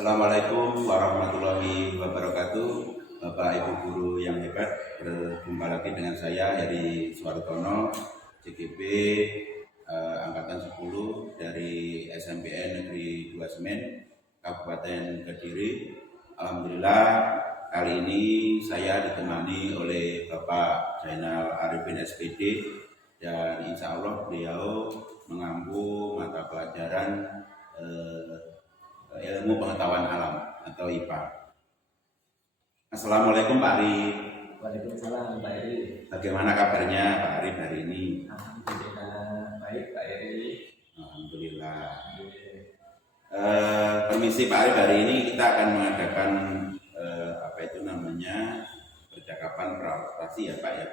Assalamualaikum warahmatullahi wabarakatuh. Bapak Ibu guru yang hebat, berjumpa lagi dengan saya Heri Suwartono, CGP Angkatan 10 dari SMPN Negeri 2 Semen, Kabupaten Kediri. Alhamdulillah kali ini saya ditemani oleh Bapak Zainal Arifin SPD, dan insya Allah beliau mengampu mata pelajaran ilmu pengetahuan alam atau IPA. Assalamualaikum Pak Arif. Waalaikumsalam Pak Eri. Bagaimana kabarnya Pak Arif hari ini? Alhamdulillah baik Pak Eri. Alhamdulillah. Permisi Pak Arif, hari ini kita akan mengadakan percakapan praorasi ya Pak ya.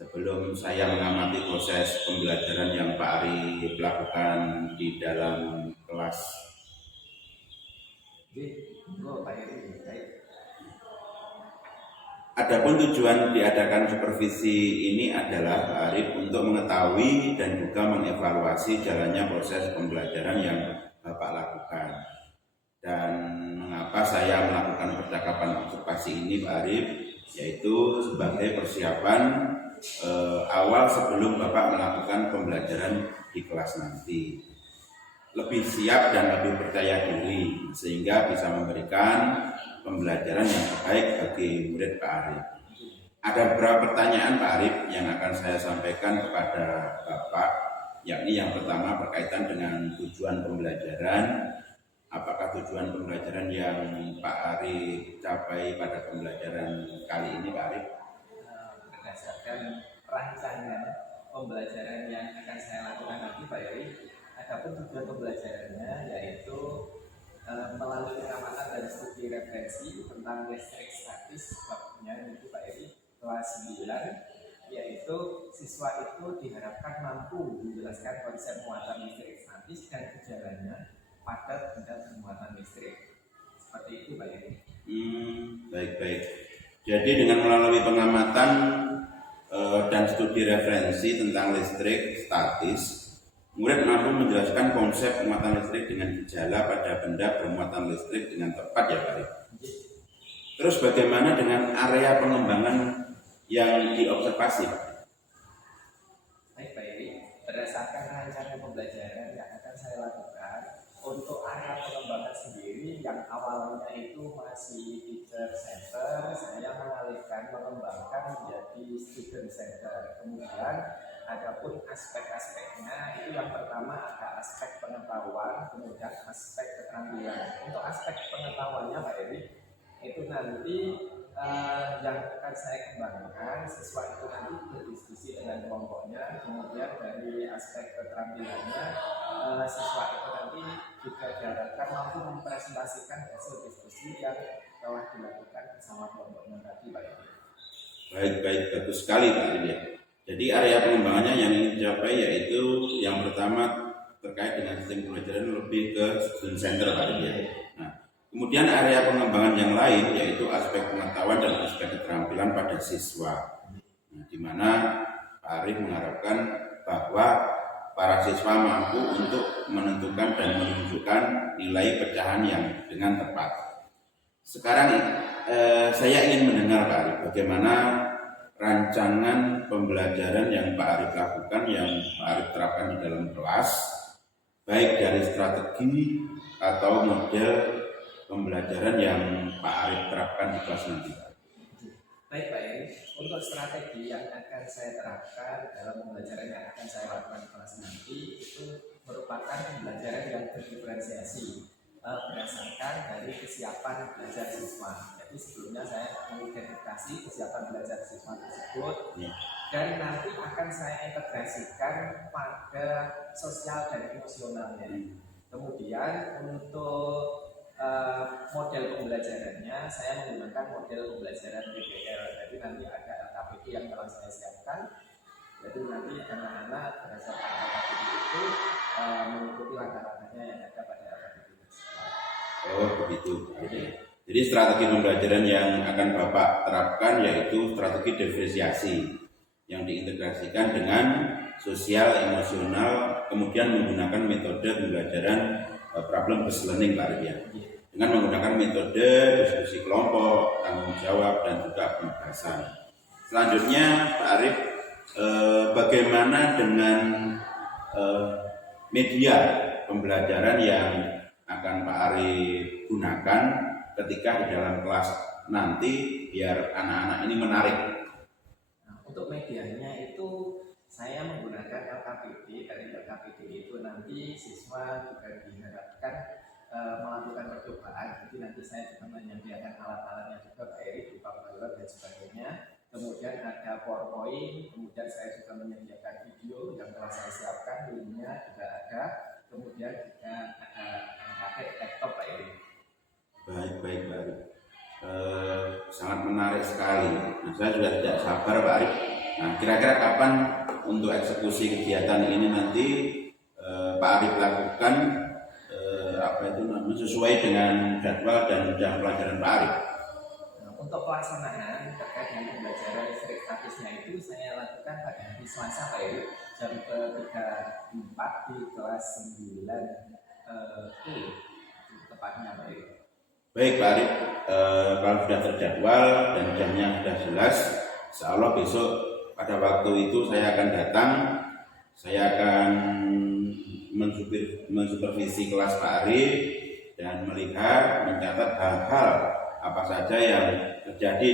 Sebelum saya mengamati proses pembelajaran yang Pak Arif lakukan di dalam kelas. Adapun tujuan diadakan supervisi ini adalah Pak Arif untuk mengetahui dan juga mengevaluasi jalannya proses pembelajaran yang Bapak lakukan. Dan mengapa saya melakukan percakapan observasi ini Pak Arif, yaitu sebagai persiapan awal sebelum Bapak melakukan pembelajaran di kelas nanti. Lebih siap dan lebih percaya diri sehingga bisa memberikan pembelajaran yang terbaik bagi murid Pak Arif. Ada beberapa pertanyaan Pak Arif yang akan saya sampaikan kepada Bapak, yakni yang pertama berkaitan dengan tujuan pembelajaran. Apakah tujuan pembelajaran yang Pak Arif capai pada pembelajaran kali ini Pak Arif? Berdasarkan rancangan pembelajaran yang akan saya lakukan nanti Pak Eri, adapun tujuan pembelajarannya yaitu melalui pengamatan dan studi referensi tentang listrik statis, babnya itu Pak Eri kelas 9, yaitu siswa itu diharapkan mampu menjelaskan konsep muatan listrik statis dan gejalanya pada benda bermuatan listrik. Seperti itu Pak Eri. Baik. Jadi dengan melalui pengamatan dan studi referensi tentang listrik statis, murid mampu menjelaskan konsep muatan listrik dengan gejala pada benda bermuatan listrik dengan tepat ya Pak Arif. Terus bagaimana dengan area pengembangan yang diobservasi Pak? Baik Pak Eri, berdasarkan rancangan pembelajaran yang akan saya lakukan, untuk area pengembangan sendiri yang awalnya itu masih teacher center, saya mengalihkan mengembangkan menjadi student center. Kemudian adapun aspek-aspeknya itu yang pertama ada aspek pengetahuan, kemudian aspek keterampilan. Untuk aspek pengetahuannya Pak Eri, itu nanti yang akan saya kembangkan, siswa itu nanti berdiskusi dengan kelompoknya. Kemudian dari aspek keterampilannya, siswa itu nanti juga diharapkan mampu mempresentasikan hasil diskusi yang telah dilakukan bersama kelompoknya tadi Pak Eri. Baik, bagus sekali Pak Arif ya. Jadi area pengembangannya yang ingin dicapai yaitu yang pertama terkait dengan sistem pembelajaran lebih ke student center Pak Arif ya. Nah, kemudian area pengembangan yang lain yaitu aspek pengetahuan dan aspek keterampilan pada siswa. Nah, di mana Pak Arif mengharapkan bahwa para siswa mampu untuk menentukan dan menunjukkan nilai pecahan yang dengan tepat. Sekarang saya ingin mendengar Pak Arif bagaimana rancangan pembelajaran yang Pak Arif lakukan, yang Pak Arif terapkan di dalam kelas, baik dari strategi atau model pembelajaran yang Pak Arif terapkan di kelas nanti. Baik Pak Eri, untuk strategi yang akan saya terapkan dalam pembelajaran yang akan saya lakukan di kelas nanti itu merupakan pembelajaran yang berdiferensiasi berdasarkan dari kesiapan belajar siswa. Jadi sebelumnya saya mengidentifikasi kesiapan belajar siswa tersebut dan nanti akan saya integrasikan pada sosial dan emosionalnya. Kemudian untuk model pembelajarannya saya menggunakan model pembelajaran PBL. Jadi nanti ada LKPD yang telah saya siapkan. Jadi nanti anak-anak berdasarkan LKPD itu mengikuti langkah-langkahnya yang ada pada LKPD. Oh begitu. Jadi strategi pembelajaran yang akan Bapak terapkan yaitu strategi diferensiasi yang diintegrasikan dengan sosial, emosional, kemudian menggunakan metode pembelajaran problem based learning Pak Arif ya. dengan menggunakan metode diskusi kelompok, tanggung jawab, dan juga penugasan. Selanjutnya Pak Arif, bagaimana dengan media pembelajaran yang akan Pak Arif gunakan ketika di dalam kelas nanti biar anak-anak ini menarik? Nah, untuk medianya itu saya menggunakan LKPD. Dari LKPD itu nanti siswa juga diharapkan melakukan percobaan. Jadi nanti saya juga menyediakan alat-alatnya juga, Pak Eri, berupa balon dan sebagainya. Kemudian ada PowerPoint, kemudian saya juga menyediakan video yang telah saya siapkan, linknya juga ada. Kemudian juga ada paket laptop, Pak Eri. Baik Pak Arif. Sangat menarik sekali. Nah, saya juga tidak sabar Pak Arif. Nah, kira-kira kapan untuk eksekusi kegiatan ini nanti Pak Arif lakukan sesuai dengan jadwal dan jam pelajaran Pak Arif? Nah, untuk pelaksanaan terkait dengan pembelajaran listrik statisnya itu saya lakukan pada hari Selasa, Pak Eri, jam 3.4 di kelas 9 tepatnya, Pak Eri. Baik Pak Arif, kalau sudah terjadwal dan jamnya sudah jelas, insya Allah besok pada waktu itu saya akan datang, saya akan mensupervisi kelas Pak Arif dan melihat, mencatat hal-hal apa saja yang terjadi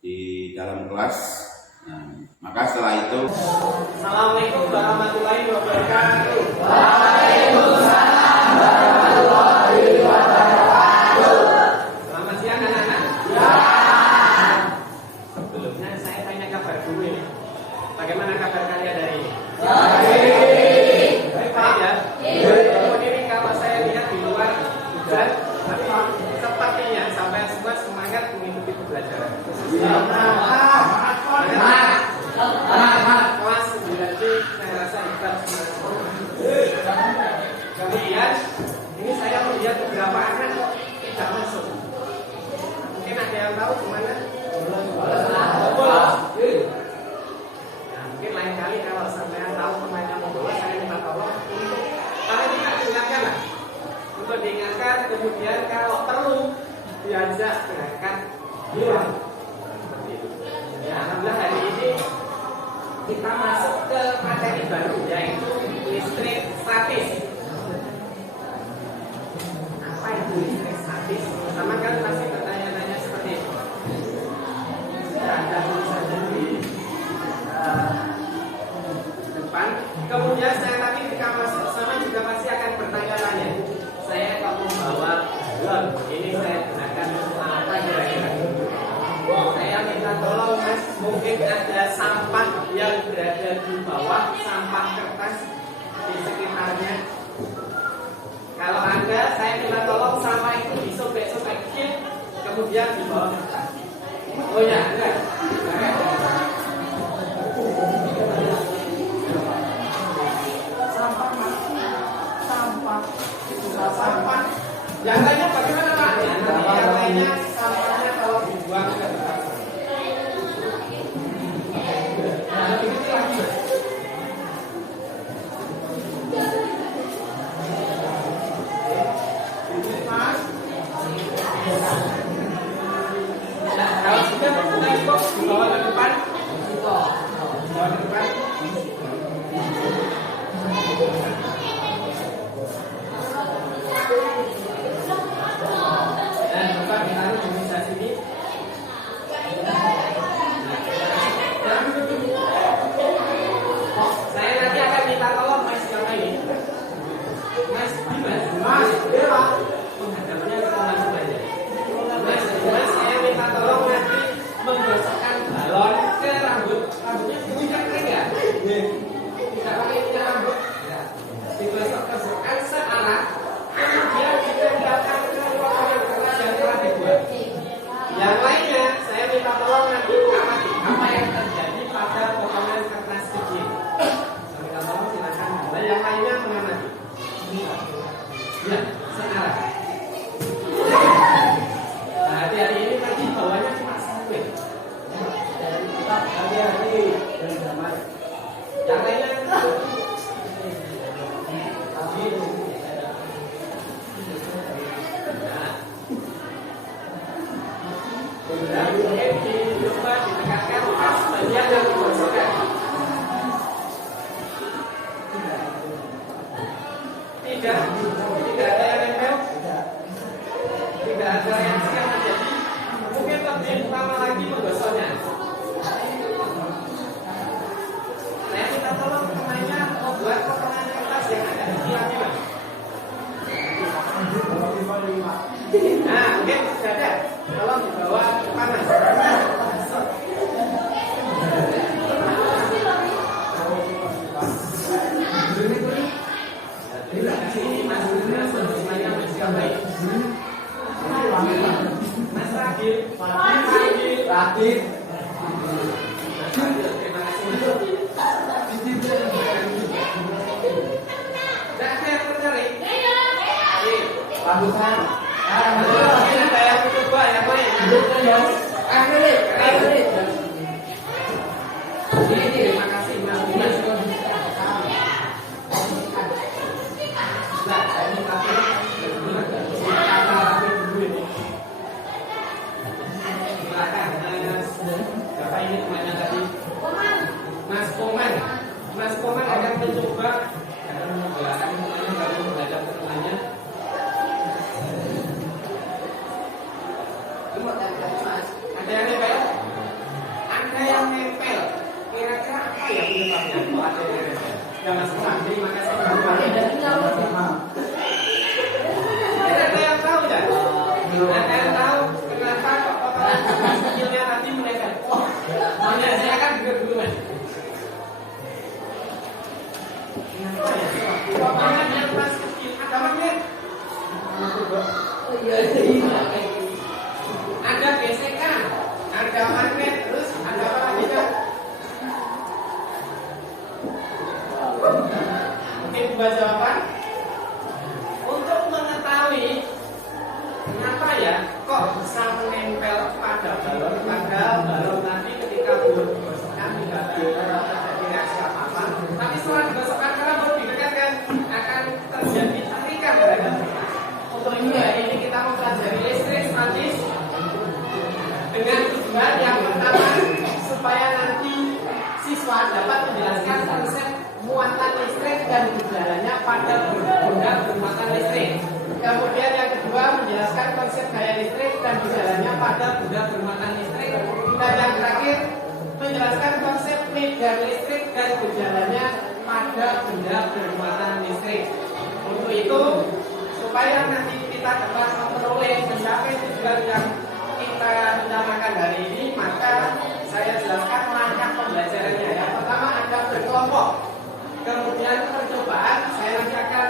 di dalam kelas. Nah, maka setelah itu, Assalamualaikum warahmatullahi wabarakatuh. Waalaikumsalam warahmatullahi wabarakatuh. Selamat siang anak-anak. Ya. Sebelumnya saya tanya kabar dulu ini. Bagaimana kabar kalian hari ini? Baik. Baik ya. Kemudian ini kalau saya lihat di luar hujan, tapi sepertinya sampai semua semangat mengikuti pembelajaran. Kelas 9 saya rasa hebat. Kemudian ini saya melihat beberapa anak kok tidak masuk. Mungkin ada yang tahu kemana? Nah, mungkin lain kali kalau sampai tahu kemana membawa, saya minta tolong untuk karena kita ingatkan lah, untuk diingatkan. Kemudian kalau perlu diajak berangkat pulang. Ya, alhamdulillah hari ini kita masuk ke materi baru, yaitu listrik statis. Apa itu listrik statis? Pertama kan pasti bertanya-tanya seperti itu. Sudah ada tulisannya di depan. Kemudian saya tadi ketika masuk sama juga pasti akan bertanya-tanya. Saya kalau membawa balon, ini saya gunakan apa kira-kira? Saya minta tolong Mas, mungkin ada sampah yang berada di bawah, sampah kertas di sekitarnya. Kalau ada, saya minta tolong sampah itu disobek-sobek dikit, kemudian dibawa kertas. Oh ya, enggak. Sampah. Yang lainnya bagaimana Pak? Yang lainnya sampahnya kalau dibuang ke tempat. Nah, lebih kecil lagi. Mas. Nah, kalau sudah tadi kok dibawa ke depan. Dibawa ke depan. Dan Bapak ditaruh di meja sini. Saya nanti akan minta tolong Mas siapa ini? Mas Dimas. Mas Dewa. Penghadapannya ke teman semuanya. Mas Dimas, saya minta tolong nanti menggosokkan balon ke rambut. Rambutnya punya kering ya? Tidak pakai minyak rambut. Digosok-gosokkan searah. Kemudian ditempelkan ke potongan kertas yang telah dibuat. Yang lainnya, saya minta tolong nanti amati apa yang terjadi pada potongan kertas kecil. Saya minta tolong silakan. Nah, yang lainnya mengamati. Ya, searah. Nah, hari ini tadi bawahnya cuma satu. Hati-hati dan damai. Yang lainnya Tidak ada yang nempel. Tidak ada reaksi yang terjadi. Mungkin lebih lama lagi menggosoknya. Nah, kita tolong temannya membuat potongan kertas yang ada di tiang-tiang. Nah, mungkin sudah ada. Tolong dibawa ke panas. Mas Radit, Radit. Terima kasih. Bagusan. Ada yang coba yang lain. Terima kasih Mas Dimas. Nah, ini tapi siapa ini temannya tadi? Mas Koman. Mas Koman akan mencoba akan menjelaskan temannya dari menghadap ke temannya. Ada yang nempel? Ada yang nempel. Kira-kira apa ya penyebabnya? Kok ada yang nempel? Ya Mas Koman, terima kasih. Ada yang tahu nggak? Ada yang tahu kenapa kok potongan kertas kecilnya nanti menempel? Maunya saya kan dulu Mas. Potongan yang pas kecil ada magnet. Ada gesekan, ada magnet, terus ada apa lagi kan? Mungkin dua jawaban. Untuk mengetahui kenapa ya kok bisa menempel pada balon, padahal balon nanti ketika digosokkan tidak terjadi reaksi apa-apa, tapi setelah digosokkan karena baru didekatkan akan terjadi tarikan terhadap mereka. Untuk ini kita mempelajari listrik statis dengan tujuan yang pertama supaya nanti siswa dapat menjelaskan konsep muatan listrik dan gejalanya pada benda bermuatan listrik. Kemudian yang kedua menjelaskan konsep gaya listrik dan gejalanya pada benda bermuatan listrik. Dan yang terakhir menjelaskan konsep medan listrik dan gejalanya pada benda bermuatan listrik. Untuk itu supaya nanti kita dapat memperoleh mencapai tujuan yang kita rencanakan hari ini, maka saya jelaskan langkah pembelajarannya. Yang pertama ada berkelompok. Kemudian percobaan, saya nanti akan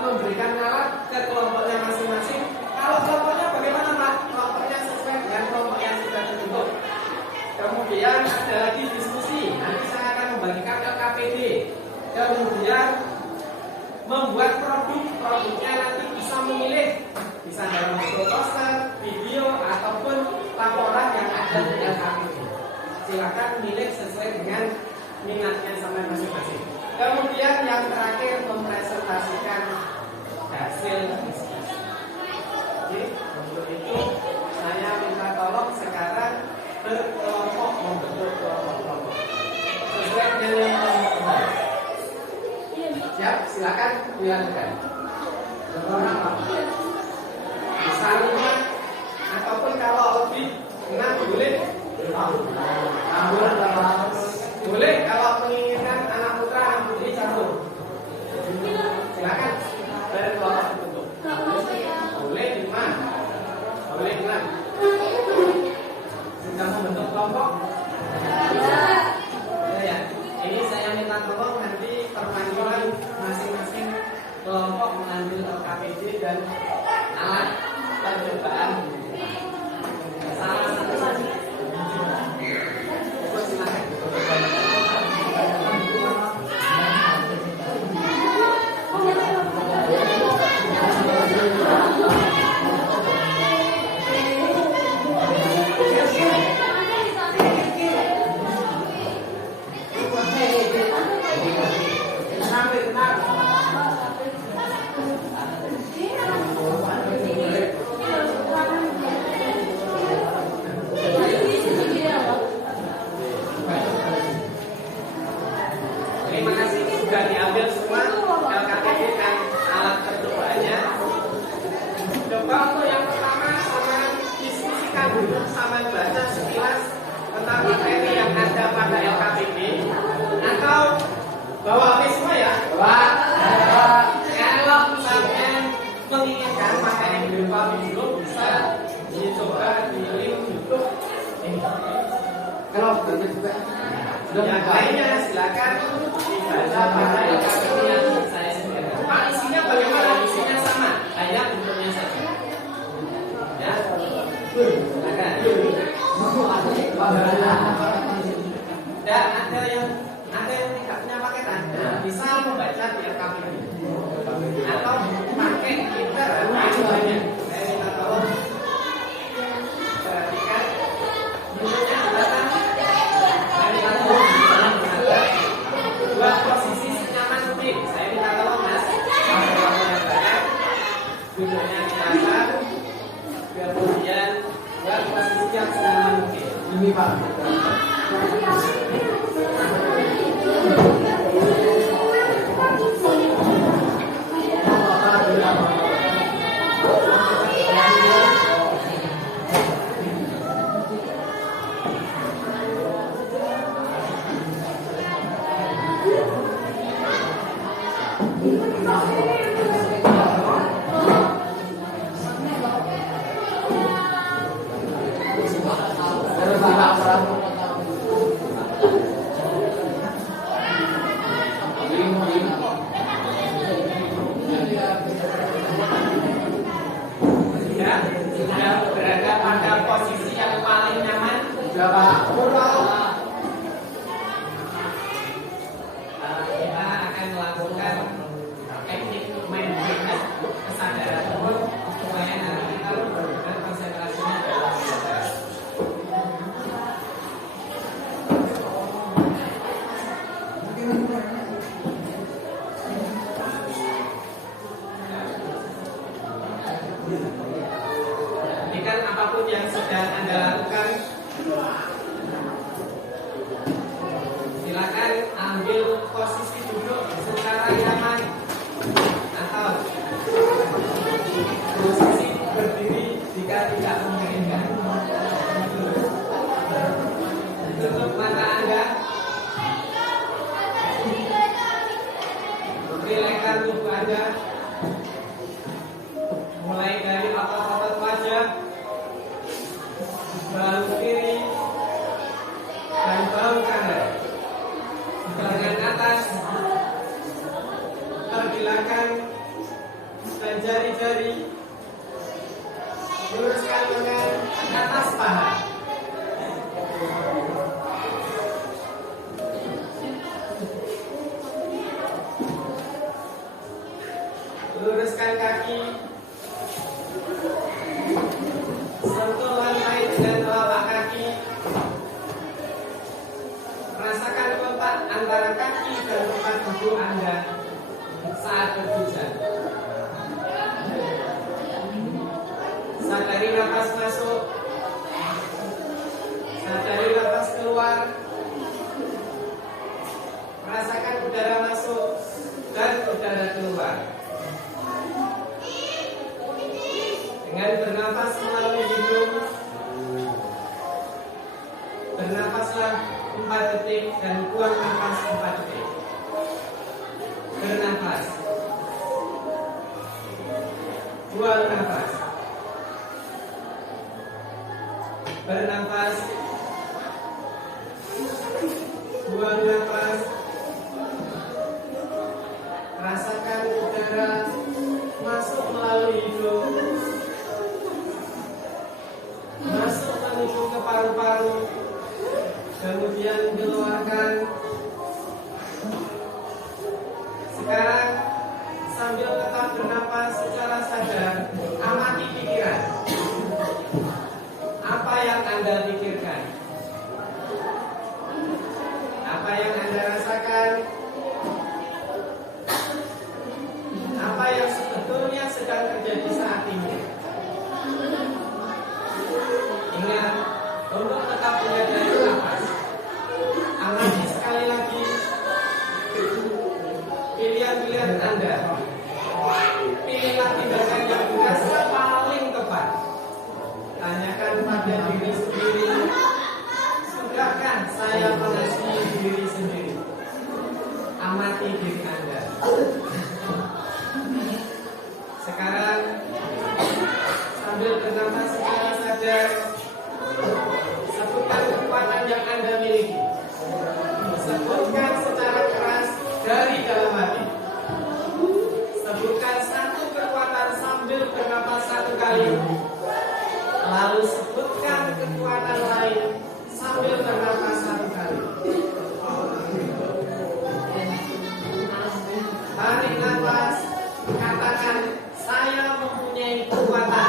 memberikan alat ke kelompoknya masing-masing. Kalau kelompoknya bagaimana Pak? Kelompoknya sesuai dengan kelompok yang sudah terbentuk. Kemudian ada lagi diskusi. Nanti saya akan membagikan LKPD. Kemudian membuat produknya nanti bisa memilih, bisa dalam bentuk poster, video ataupun laporan yang ada di LKPD. Silakan milih sesuai dengan minatnya sampai masing-masing. Kemudian yang terakhir mempresentasikan hasil diskusi. Oke, untuk itu saya minta tolong sekarang berkelompok, membentuk kelompok-kelompok sesuai dengan kelompok. Siap, silakan dilakukan. Orang bisa 5 ataupun kalau lebih 6 boleh. Boleh kalau menginginkan anak putra anak putri campur. Silakan berkelompok terbentuk. Boleh 5, boleh 6. Sudah membentuk kelompok? Ya. Ini saya minta tolong nanti perpanjangan masing-masing kelompok mengambil LKPD dan alat percobaan. Salah satu lagi. Terima kasih sudah diambil semua LKPD dan duduk sambil baca sekilas tentang materi yang ada pada LKPP, atau bawa HP semua ya? Kalau misalnya menginginkan materi berupa video bisa dicoba di link YouTube. Kalau juga Yang lainnya silakan dibaca pada LKPP yang saya sediakan. Pak, isinya bagaimana? Isinya sama, hanya bentuknya saja. Ya, silakan. Dan ada yang tidak punya paketan, bisa membaca di LKPP atau pakai Twitter. Banyak. Saya minta tolong perhatikan bentuknya adalah buat posisi senyaman mungkin. Saya minta tolong mas, bentuknya dibaca, kemudian buat posisi yang senyaman mungkin. ini Pak. Ya, sudah berada pada posisi yang paling nyaman. Berapa? Kita akan melakukan teknik mindfulness, kesadaran penuh supaya nanti kita benar-benar konsentrasinya dalam belajar. Perhatikan apapun yang sedang Anda lakukan, silakan ambil posisi duduk secara nyaman atau posisi berdiri jika tidak memungkinkan. Tutup mata Anda, rilekkan tubuh Anda, mulai dari otot-otot wajah, bahu kiri, dan bahu kanan. Bagian atas, pergelangan dan jari-jari, luruskan lengan atas paha. Luruskan kaki, sentuh lantai dengan telapak kaki. Rasakan kontak antara kaki dan tempat duduk Anda saat berpijak. Sadari napas masuk, sadari napas keluar. Rasakan udara masuk dan udara keluar. Dengan bernafas melalui hidung, bernafaslah 4 detik dan buang nafas 4 detik. Bernafas, buang nafas, bernafas, buang nafas. Rasakan udara masuk melalui hidung, masuk menuju ke paru-paru, kemudian keluarkan. Sekarang sambil tetap bernapas secara sadar, amati pikiran. Apa yang Anda pikirkan? Apa yang Anda kali. Lalu sebutkan kekuatan lain sambil bernapas 1 kali. Tarik nafas, katakan saya mempunyai kekuatan.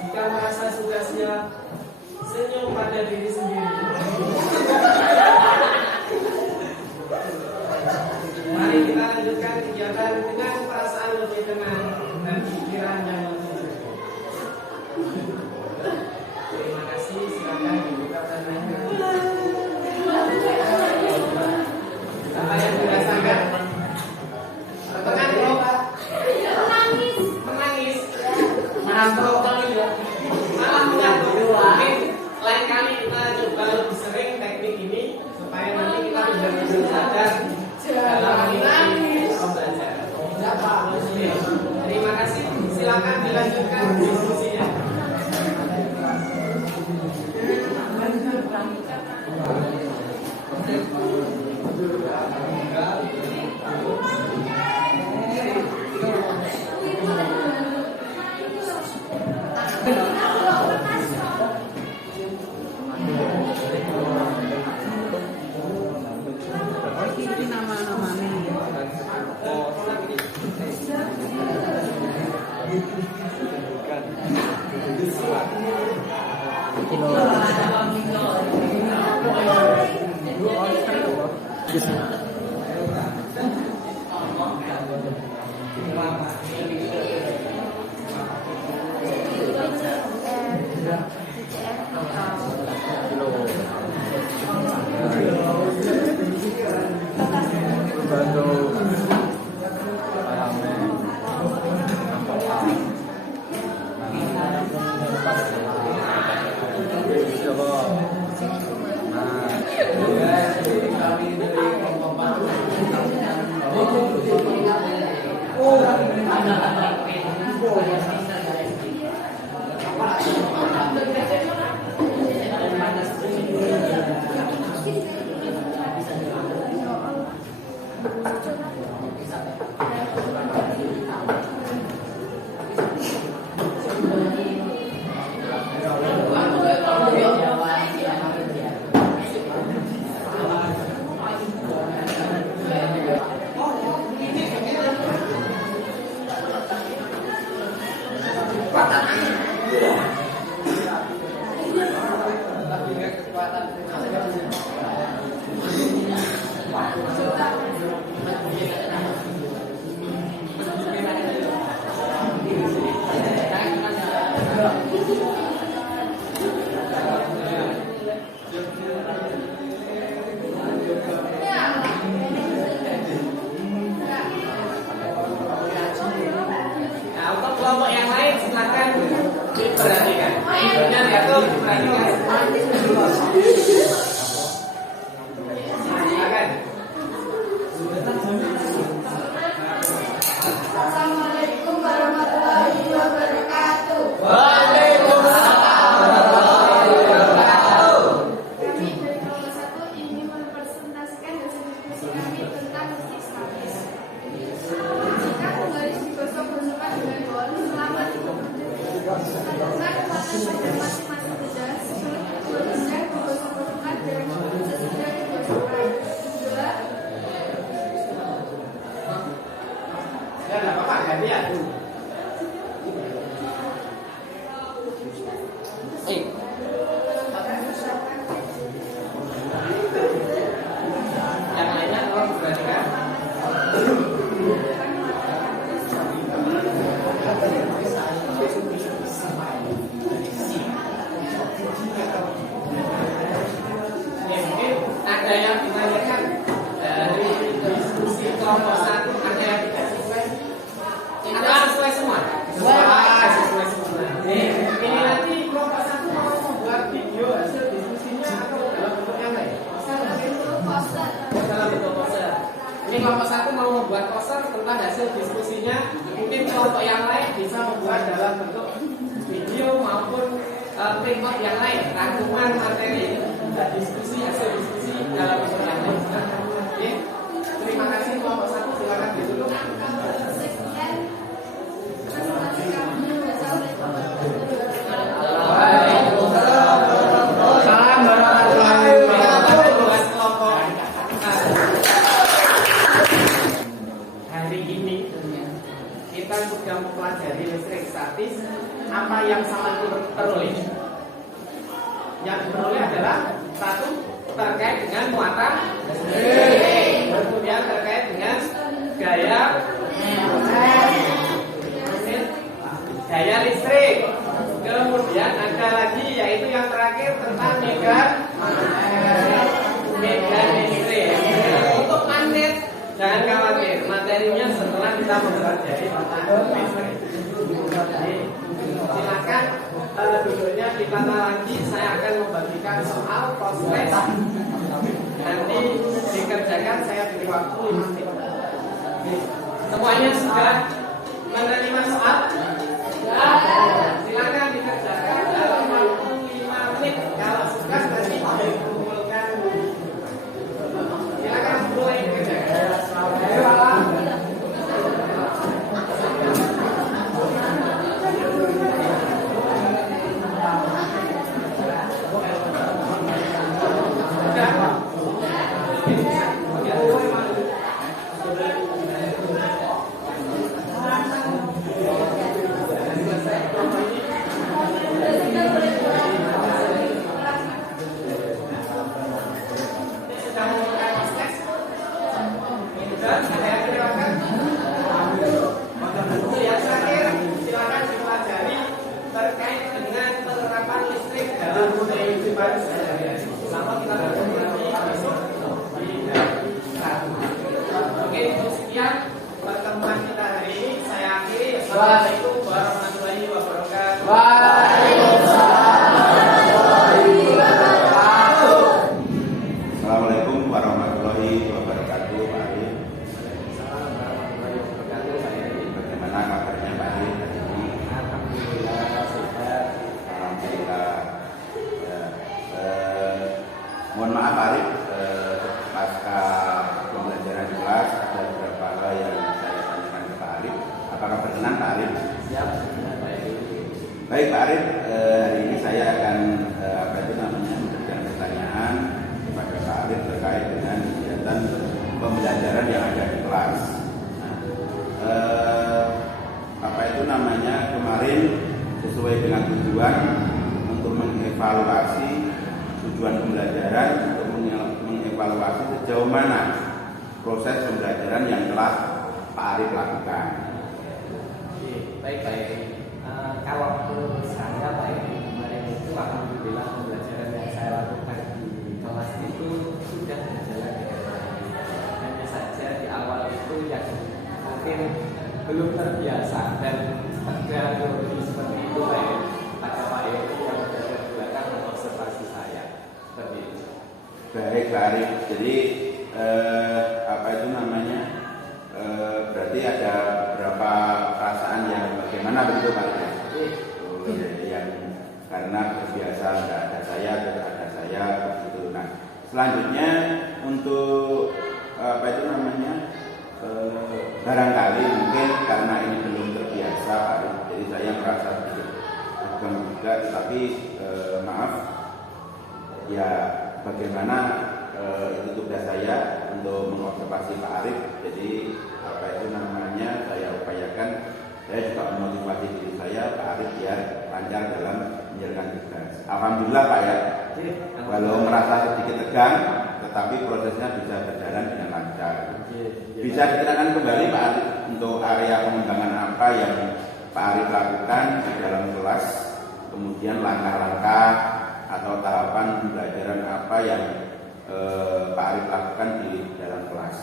Jika merasa sudah siap, senyum pada diri sendiri. Mari kita lanjutkan kegiatan dengan perasaan lebih tenang dan pikiran yang lebih jernih. Terima kasih, silakan dibuka tangannya. Apa yang dirasakan? Tekan dulu, Pak. Menangis. Mengantuk kali ya. Malah mengantuk. Mungkin lain kali kita coba lebih sering teknik ini supaya nanti kita benar-benar sadar dalam mengikuti pembelajaran. Terima kasih. Silakan dilanjutkan diskusinya. Ini kelompok satu mau membuat poster tentang hasil diskusinya. Mungkin kelompok yang lain bisa membuat dalam bentuk video maupun framework yang lain, rangkuman materi dan diskusi hasil diskusi dalam pertemuan. Oke, terima kasih kelompok satu, silakan duduk. Sudah mempelajari listrik statis. Apa yang sama peroleh? Yang diperoleh adalah satu, terkait dengan muatan listrik, kemudian terkait dengan gaya listrik, kemudian ada lagi yaitu yang terakhir tentang mega listrik. Untuk magnet jangan khawatir, materinya setelah kita mempelajari tentang listrik. Silakan duduknya ditata lagi. Saya akan membagikan soal proses. Nanti dikerjakan, saya beri waktu 5 menit. Semuanya sudah menerima soal? Silakan dikerjakan dalam waktu 5 menit. Kalau sudah nanti dikumpulkan. Silakan mulai dikerjakan. Assalamualaikum warahmatullahi wabarakatuh. Assalamualaikum warahmatullahi wabarakatuh, Pak Arif. Bagaimana kabarnya Pak Arif? Alhamdulillah sehat. Alhamdulillah. Mohon maaf Pak Arif, pasca pembelajaran di kelas ada beberapa hal yang saya tanyakan ke Pak Arif. Apakah berkenan Pak Arif? Siap. Baik Pak Arif, hari ini saya akan memberikan pertanyaan kepada Pak Arif terkait dengan kegiatan pembelajaran yang ada di kelas. Kemarin sesuai dengan tujuan untuk mengevaluasi tujuan pembelajaran, untuk mengevaluasi sejauh mana proses pembelajaran yang telah Pak Arif lakukan. Baik. Kalau menurut saya Pak Edi, kemarin itu alhamdulillah pembelajaran yang saya lakukan di kelas itu sudah berjalan dengan baik. Hanya saja di awal itu yang mungkin belum terbiasa dan ada teori seperti itu pada Pak Edi yang berada di belakang observasi saya seperti itu. Baik Pak Arif, jadi berarti ada beberapa perasaan yang bagaimana begitu Pak Arif? Yang karena terbiasa tidak ada saya, tidak ada saya begitu. Nah, selanjutnya untuk barangkali mungkin karena ini belum terbiasa Pak Arif, jadi saya merasa sedikit agam juga, tapi maaf ya, bagaimana itu tugas saya untuk mengobservasi Pak Arif. Jadi saya upayakan, saya juga memotivasi diri saya Pak Arif biar lancar dalam menjalankan tugas. Alhamdulillah Pak ya, walau merasa sedikit tegang, tetapi prosesnya bisa berjalan dengan lancar. Bisa diceritakan kembali Pak Arif untuk area pengembangan apa yang Pak Arif lakukan di dalam kelas, kemudian langkah-langkah atau tahapan pembelajaran apa yang Pak Arif lakukan di dalam kelas.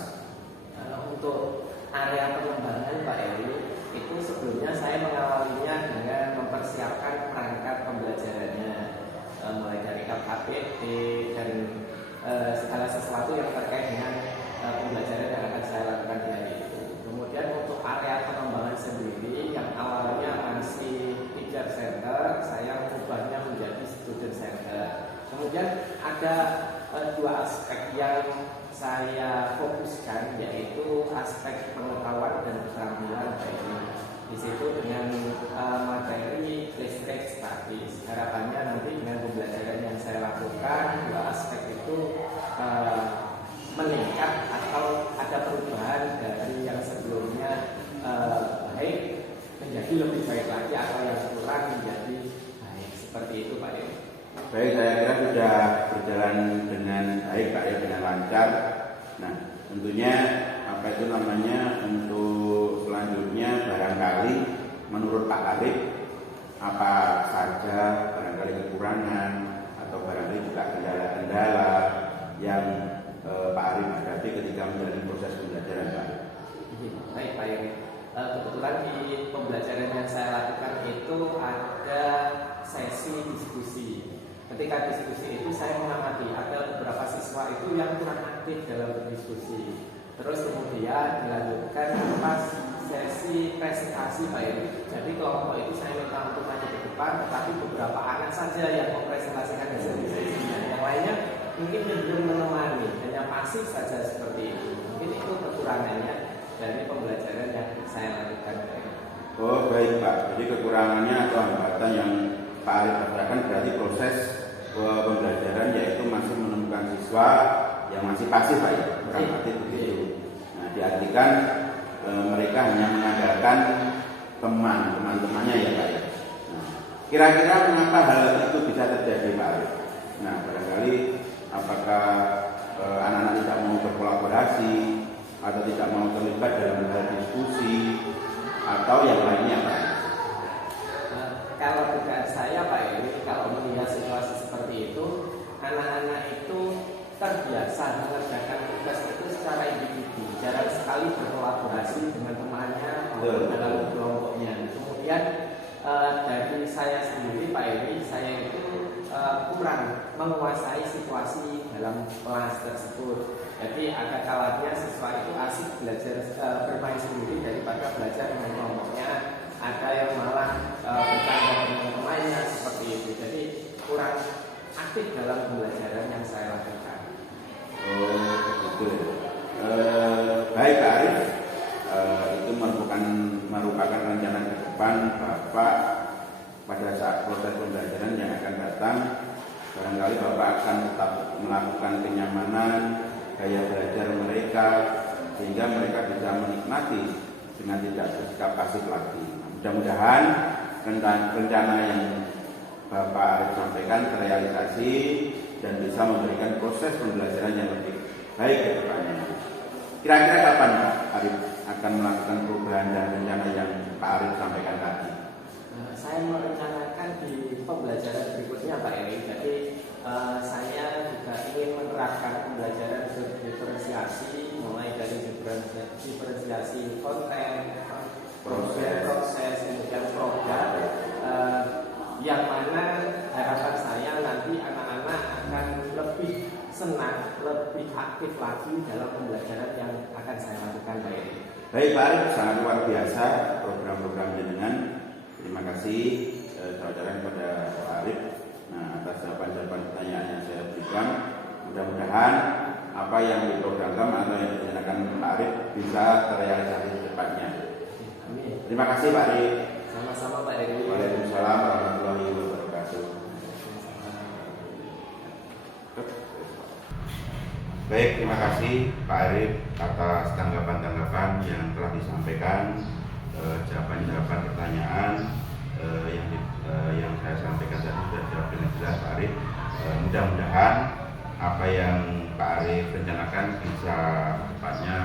Untuk area pengembangan Pak Eri itu sebelumnya saya mengawalinya dengan mempersiapkan perangkat pembelajarannya, mulai dari KPT dan segala sesuatu yang terkait dengan pembelajaran yang akan saya lakukan di hari itu. Kemudian untuk area pengembangan sendiri yang awalnya masih teacher center, saya mengubahnya menjadi dua aspek yang saya fokuskan, yaitu aspek pengetahuan dan keterampilan Pak Eri. Di situ dengan materi listrik statis. Harapannya nanti dengan pembelajaran yang saya lakukan, dua aspek itu meningkat atau ada perubahan dari yang sebelumnya baik menjadi lebih baik lagi atau yang kurang menjadi baik. Seperti itu Pak Eri. Baik, saya kira sudah berjalan dengan baik Pak ya, dengan lancar. Nah, tentunya apa itu namanya untuk selanjutnya barangkali menurut Pak Arif apa saja barangkali kekurangan atau barangkali juga kendala-kendala yang Pak Arif hadapi ketika menjalani proses pembelajaran Pak. Baik Pak Eri. Kebetulan di pembelajaran yang saya lakukan itu ada sesi diskusi. Ketika diskusi itu saya mengamati ada beberapa siswa itu yang kurang aktif dalam berdiskusi. Terus kemudian dilanjutkan sesi presentasi Pak Eri. Jadi kelompok itu saya minta untuk maju ke depan, tetapi beberapa anak saja yang mempresentasikan hasil diskusinya. Yang lainnya mungkin belum menemani, hanya pasif saja seperti itu. Mungkin itu kekurangannya dari pembelajaran yang saya lakukan. Oh baik Pak, jadi kekurangannya atau hambatan yang Pak Arif katakan berarti proses pembelajaran yaitu masih menemukan siswa yang masih pasif Pak ya, kurang aktif begitu. Nah diartikan mereka hanya mengandalkan teman-temannya ya Pak ya. Nah, kira-kira mengapa hal itu bisa terjadi Pak Arif? Nah barangkali apakah anak-anak tidak mau berkolaborasi atau tidak mau terlibat dalam hal diskusi atau yang lainnya Pak? Kalau dugaan saya Pak Eri, kalau melihat situasi seperti itu, anak-anak itu terbiasa mengerjakan tugas itu secara individu, jarang sekali berkolaborasi dengan temannya maupun dalam kelompoknya. Kemudian dari saya sendiri Pak Eri, saya itu kurang menguasai situasi dalam kelas tersebut. Jadi ada kalanya siswa itu asik belajar bermain sendiri daripada belajar dengan kelompoknya. Ada yang malah bercanda dengan temannya seperti itu. Jadi kurang aktif dalam pembelajaran yang saya lakukan. Oh begitu. Baik Pak Arif, itu merupakan rencana ke depan Bapak pada saat proses pembelajaran yang akan datang. Barangkali Bapak akan tetap melakukan kenyamanan gaya belajar mereka sehingga mereka bisa menikmati dengan tidak bersikap pasif lagi. Mudah-mudahan rencana yang Bapak Arif sampaikan terrealisasi dan bisa memberikan proses pembelajaran yang lebih baik ke depannya. Kira-kira kapan Pak Arif akan melakukan perubahan dan rencana yang Pak Arif sampaikan tadi? Saya merencanakan di pembelajaran berikutnya Pak Eri. Jadi saya juga ingin menerapkan pembelajaran diferensiasi mulai dari diferensiasi konten, proses, kemudian program, yang mana harapan saya nanti anak-anak akan lebih senang, lebih aktif lagi dalam pembelajaran yang akan saya lakukan Pak Eri. Baik Pak Arif, sangat luar biasa program-program jenengan. Terima kasih saudara kepada Pak Arif. Nah, atas jawaban-jawaban pertanyaan yang saya berikan, mudah-mudahan apa yang diprogramkan atau yang direncanakan Pak Arif bisa terrealisasi secepatnya. Amin. Terima kasih Pak Arif. Sama-sama Pak Eri. Waalaikumsalam warahmatullahi wabarakatuh. Baik, terima kasih Pak Arif atas tanggapan-tanggapan yang telah disampaikan, jawaban-jawaban pertanyaan yang saya sampaikan tadi sudah dijawab dengan jelas Pak Arif. Mudah-mudahan apa yang Pak Arif rencanakan bisa cepatnya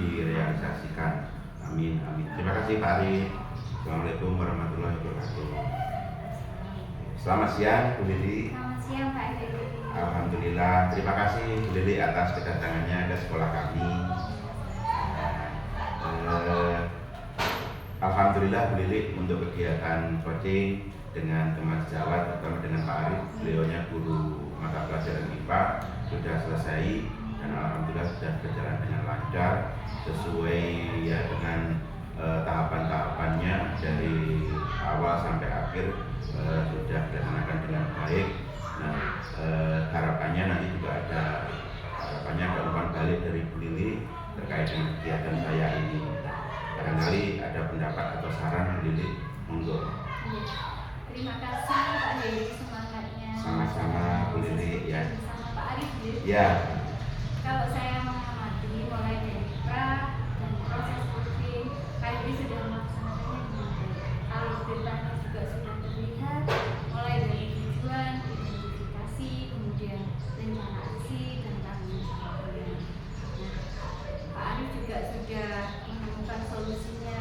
direalisasikan. Amin, amin. Terima kasih Pak Arif. Assalamualaikum warahmatullahi wabarakatuh. Selamat siang Bu Lili. Selamat siang Pak Eri. Alhamdulillah, terima kasih Bu Lili atas kedatangannya ke sekolah kami. Alhamdulillah Bu Lili untuk kegiatan coaching dengan teman sejawat terutama dengan Pak Arif, beliaunya guru mata pelajaran IPA sudah selesai dan alhamdulillah sudah berjalan dengan lancar sesuai ya dengan tahapan-tahapannya dari awal sampai akhir sudah dilaksanakan dengan baik. Nah, harapannya nanti juga ada harapannya ada umpan balik dari Bu Lili terkait dengan kegiatan saya ini. Barangkali ada pendapat atau saran Bu Lili, monggo. Terima kasih Pak Heri semangatnya. Sama-sama Bu Lili ya. Sama Pak Arif Ya. Kalau saya mengamati mulai dari pra dan proses coaching, Pak Heri sudah melaksanakannya dengan baik. Alur ceritanya juga sudah terlihat, mulai dari tujuan, identifikasi, kemudian rencana aksi dan tanggung jawabnya. Nah, Pak Arif juga sudah menemukan solusinya.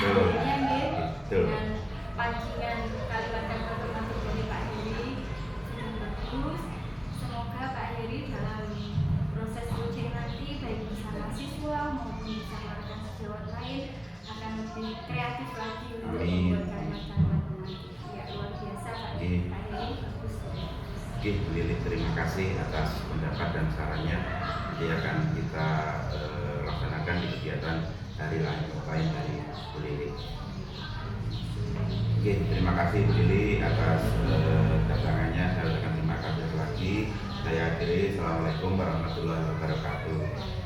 Sebenarnya dengan pancingan kalimat informatif dari Pak Heri sudah bagus. Semoga Pak Heri dalam proses coaching nanti baik bersama siswa maupun bersama rekan sejawat lain akan lebih kreatif lagi untuk membuat kalimat-kalimat menarik. Ya, luar biasa Pak Heri, bagus. Oke, Bu Lili, terima kasih atas pendapat dan sarannya. Nanti akan kita laksanakan di kegiatan hari lain dari Bu Lili. Oke, terima kasih Bu Lili atas datangannya. Saya ucapkan terima kasih lagi. Saya akhiri. Assalamualaikum warahmatullahi wabarakatuh.